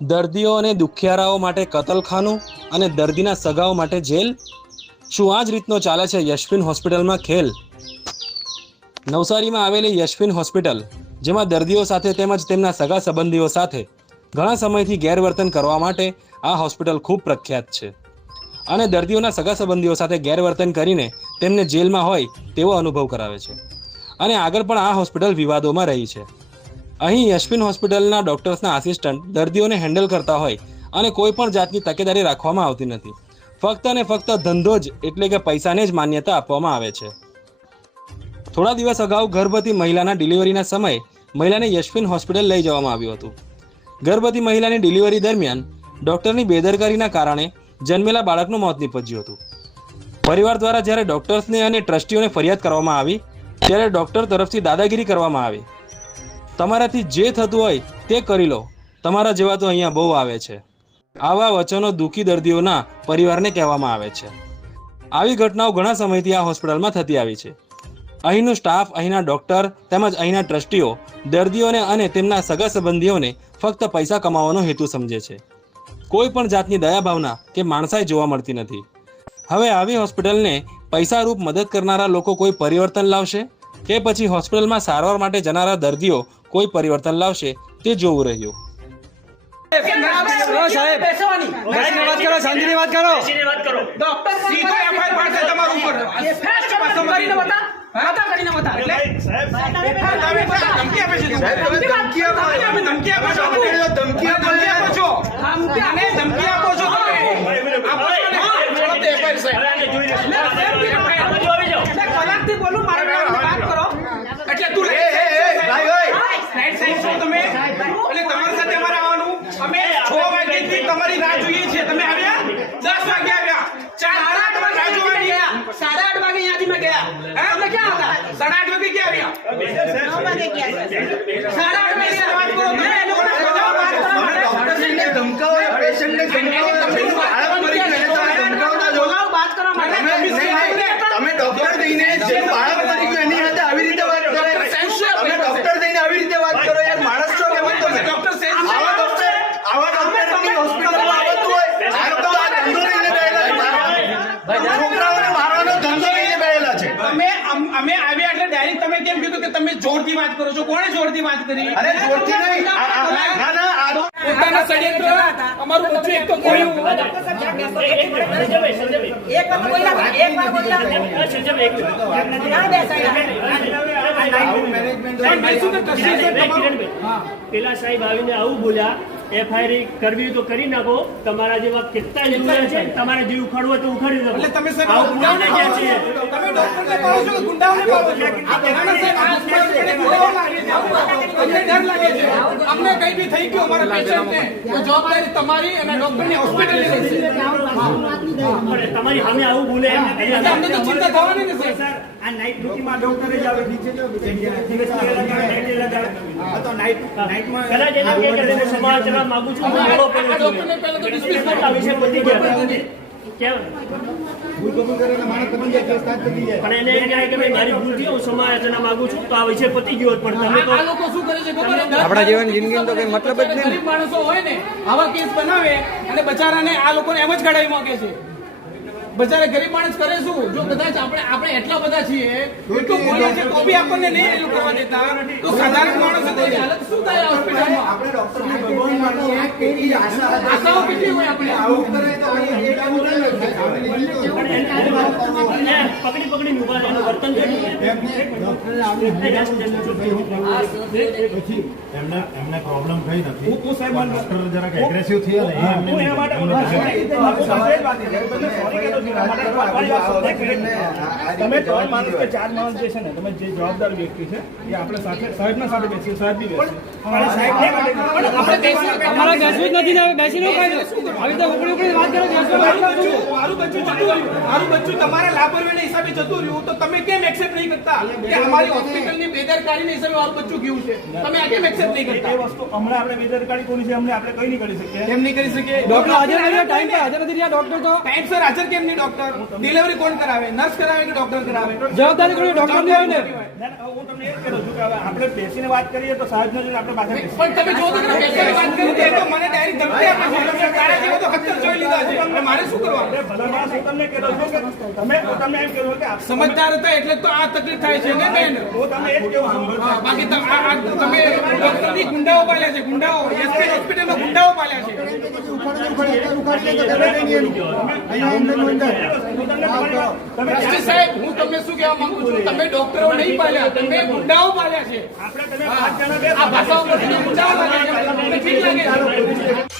દર્દીઓ અને દુખિયારાઓ માટે કતલખાનું અને દર્દીના સગાઓ માટે જેલ. શું આ જ રીતનો ચાલે છે યશવિન હોસ્પિટલમાં ખેલ? નવસારીમાં આવેલી યશવિન હોસ્પિટલ, જેમાં દર્દીઓ સાથે તેમજ તેમના સગા સંબંધીઓ સાથે ઘણા સમયથી ગેરવર્તન કરવા માટે આ હોસ્પિટલ ખૂબ પ્રખ્યાત છે અને દર્દીઓના સગા સંબંધીઓ સાથે ગેરવર્તન કરીને તેમને જેલમાં હોય તેવો અનુભવ કરાવે છે અને આગળ પણ આ હોસ્પિટલ વિવાદોમાં રહી છે. અહીં યશવિન હોસ્પિટલના ડૉક્ટર્સના આસિસ્ટન્ટ દર્દીઓને હેન્ડલ કરતા હોય અને કોઈ પણ જાતની તકેદારી રાખવામાં આવતી નથી. ફક્ત અને ફક્ત ધંધો જ એટલે કે પૈસાને જ માન્યતા આપવામાં આવે છે. થોડા દિવસ અગાઉ ગર્ભવતી મહિલાના ડિલિવરીના સમયે મહિલાને યશવિન હોસ્પિટલ લઈ જવામાં આવ્યું હતું. ગર્ભવતી મહિલાની ડિલિવરી દરમિયાન ડૉક્ટરની બેદરકારીના કારણે જન્મેલા બાળકનું મોત નીપજ્યું હતું. પરિવાર દ્વારા જ્યારે ડૉક્ટર્સને અને ટ્રસ્ટીઓને ફરિયાદ કરવામાં આવી ત્યારે ડૉક્ટર તરફથી દાદાગીરી કરવામાં આવી. તમારાથી જે થતું હોય તે કરી લો, તમારા જેવા તો અહીંયા બહુ આવે છે. આવા વચનો દુઃખી દર્દીઓના પરિવારને કહેવામાં આવે છે. આવી ઘટનાઓ ઘણા સમયથી આ હોસ્પિટલમાં થતી આવી છે. અહીંનું સ્ટાફ, અહીંના ડૉક્ટર તેમજ અહીંના ટ્રસ્ટીઓ દર્દીઓને અને તેમના સગા સંબંધીઓને ફક્ત પૈસા કમાવાનો હેતુ સમજે છે. કોઈ પણ જાતની દયા ભાવના કે માણસાઈ જોવા મળતી નથી. હવે આવી હોસ્પિટલને પૈસારૂપ મદદ કરનારા લોકો કોઈ પરિવર્તન લાવશે કે પછી હોસ્પિટલમાં સારવાર માટે જનારા દર્દીઓ કોઈ પરિવર્તન લાવશે તે જોવું રહ્યું. સાહેબ વાત કરો, શાંતિની વાત કરો. ડોક્ટર સીધો એફઆઈઆર પાડશે તમારા ઉપર. એ ફેસ્ટ કરીને બતા કરીને બતા. એટલે ધમકી આપે છે. ધમકી આપો છો. ધમકી આપો છો. ધમકી આપો છો તમે. કલાકથી બોલું મારા વાત કરો. એટલે તું તમે એટલે તમારી સાથે અમારે આવવાનું. અમે 6 વાગ્યાથી તમારી રાહ જોઈએ છીએ. તમે આવ્યા 10 વાગે આવ્યા. 4:30 રાહ જોવાની. 8:30 વાગે અહીંયાથી મેં ગયા. તમે ક્યાં હતા? 8:30 વાગે ક્યાં આવ્યા? 9 વાગે ગયા. 8:30 વાગે વાત કરો. તમે એ લોકોને બધા વાત કરવા માટે ધમકાવો, પેશન્ટને ધમકાવો. તમે ડોક્ટર થઈને જે બાળક મરી ગયું એની સાથે આવી રીતે વાત કરે. તમે ડોક્ટર થઈને આવી રીતે વાત કરો યાર. માણસ છો કે મત તમે ડોક્ટર આવા ડોક્ટરની હોસ્પિટલમાં આવતું હોય આ તો આ ધંધો લઈને બેઠેલા છે. છોકરાઓને મારવાનો ધંધો લઈને બેઠેલા છે. અમે આવ્યા એટલે ડાયરેક્ટ તમે કેમ કીધું કે તમે જોરથી વાત કરો છો? કોણે જોરથી વાત કરી? અરે જોરથી નહીં. ના ના પોતાના ષડયંત્ર અમારું બધું એક તો કોયું એક વાર બોલ્યા પેલા સાહેબ આવીને આવું બોલ્યા, એફઆઈઆર કરવી તો કરી નાખો. તમારા જેવા કેટલા ગુંડા છે, તમારે જે ઉખાડવું હોય તો ઉખાડી નાખો. એટલે તમે સાહેબ આવું ગુંડાને કહે છે. તમે ડોક્ટરને પાડો છો કે ગુંડાઓને પાડો છો? અમને ડર લાગે છે. અમને કઈ બી થઈ ગયું અમારા પેશન્ટને તો જવાબદારી તમારી અને ડોક્ટરની હોસ્પિટલની રહેશે. પણ તમારી સામે આવું બોલે અમને તો ચિંતા થવાની નથી સર. આ નાઇટ ડ્યુટીમાં ડોક્ટરે જ આવે, નીચે જો નાઇટમાં કદાચ એને કહે કે તમે સમાચાર માંગુ છું, ડોક્ટરને પહેલા તો ડિસ્મિસ કરો. આ વિષય પતી ગયા. કેમ પણ એને એમ કહેવાય કે ભાઈ મારી ભૂલ થઈ, હું સમાચાર માંગુ છું તો આ વિષય પતી ગયો. પણ તમે આ લોકો શું કરે છે ખબર? આપણા જીવન જિંદગીનો તો કઈ મતલબ જ નહીં. ગરીબ માણસો હોય ને આવા કેસ બનાવે અને બચારાને આ લોકોને એમ જ કઢાઈ મૂકે છે. બચારા ગરીબ માણસ કરે શું? જો કદાચ આપણે એટલા બધા છીએ એટલું બોલે છે તો બી આપણને નહીં એલું કરવા દેતા તો સાધારણ માણસ ની હાલત શું થાય હોસ્પિટલમાં? આપણે ડોક્ટરને ભગવાન માનીએ કેવી આશાઓ કેટલી હોય આપણે આવું કરે તો પકડી ઉભા રહેવાનું વર્તન કર્યું. એમને પ્રોબ્લેમ કઈ નથી. ડોક્ટર જરાક એગ્રેસિવ થયા ને તમે 3 માણસ કે 4 માણસ જે છે ને, તમે જે જવાબદાર વ્યક્તિ છે એ આપણે સાથે સાહેબના સાથે બેસીએ, સાહેબ બી બેસીએ. આપણે અમારા બેસવું જ નથી ને, બેસીને આવી રીતે ઉકળી વાત કરે. મારું બચ્ચું જતું રહ્યું. મારું બચ્ચું તમારા લાપરવાહીના હિસાબે જતું રહ્યું તો તમે કેમ એક્સેપ્ટ નહીં કરતા કે અમારી હોસ્પિટલની બેદરકારીના હિસાબે મારું બચ્ચું ગયું છે? તમે આ કેમ એક્સેપ્ટ નહીં કરતા? એ વસ્તુ હમણાં આપણે બેદરકારી કોની છે અમને આપણે કઈ નહીં કરી શકીએ. કેમ નહીં કરી શકીએ? ડોક્ટર હાજર નથી રહ્યા, ટાઈમ પર હાજર નથી રહ્યા ડોક્ટર તો. ટાઈમસર હાજર કેમ નહીં ડોક્ટર? ડિલિવરી કોણ કરાવે? નર્સ કરાવે કે ડોક્ટર કરાવે? જવાબદારી કોઈ ડોક્ટરની હોય ને. ના, ના, હું તમને એ જ કહેતો છું કે હવે આપણે બેસીને વાત કરીએ તો સાહેબને જોઈને આપણે પાછા બેસીએ. પણ તમે જો તો ખરા બેસીને વાત કરી દે તો મને ડાયરેક્ટ ધમકી આપે છે. તારા જેવો તો ખચ્ચર જોઈ લીધા છે. હવે મારે શું કરવાનું? આપણે ભલા માણસ હું તમને કહેતો છું કે હું તમને એમ કહેતો કે સમજદાર હતા એટલે જ તો આ તકલીફ થાય છે ને બેન. હું તમને એ જ કહું છું. હા, બાકી તમે ડોક્ટરની ગુંડાઓ પાલ્યા છે, ગુંડાઓ. એસપી હોસ્પિટલમાં ગુંડાઓ પાલ્યા છે. એસપી સાહેબ, હું તમને શું કહેવા માંગુ છું, તમે ડોક્ટરો નહીં પાલ્યા, તમે ગુંડાઓ પાલ્યા છે. આપણે તમે 5 જણા આ ભાષાઓ પરથી ગુંડાઓ લાગે છે. તમને ઠીક લાગે છે?